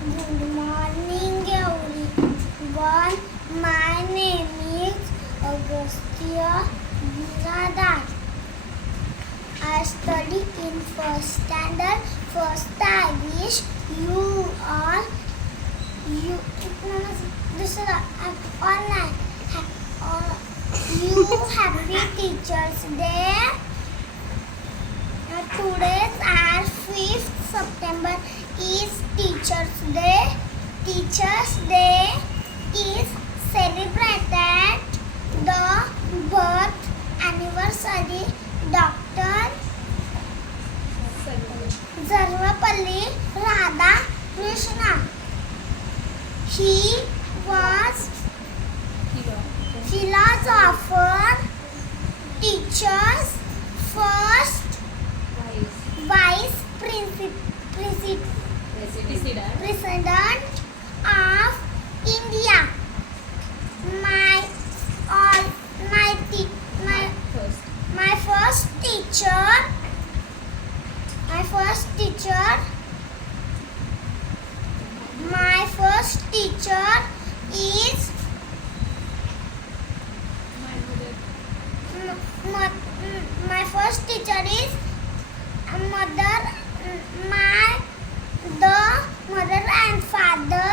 Good morning, everyone. My name is Augustia Biradat. I study in first standard. First, I wish you all online. You happy Teachers Day. Today's our 5th September is Teachers Day. Teachers Day is celebrated the birth anniversary Dr. Sarvapalli Radhakrishnan. He was philosopher, teachers, first vice president of India. My first teacher is my first teacher is mother, my the mother and father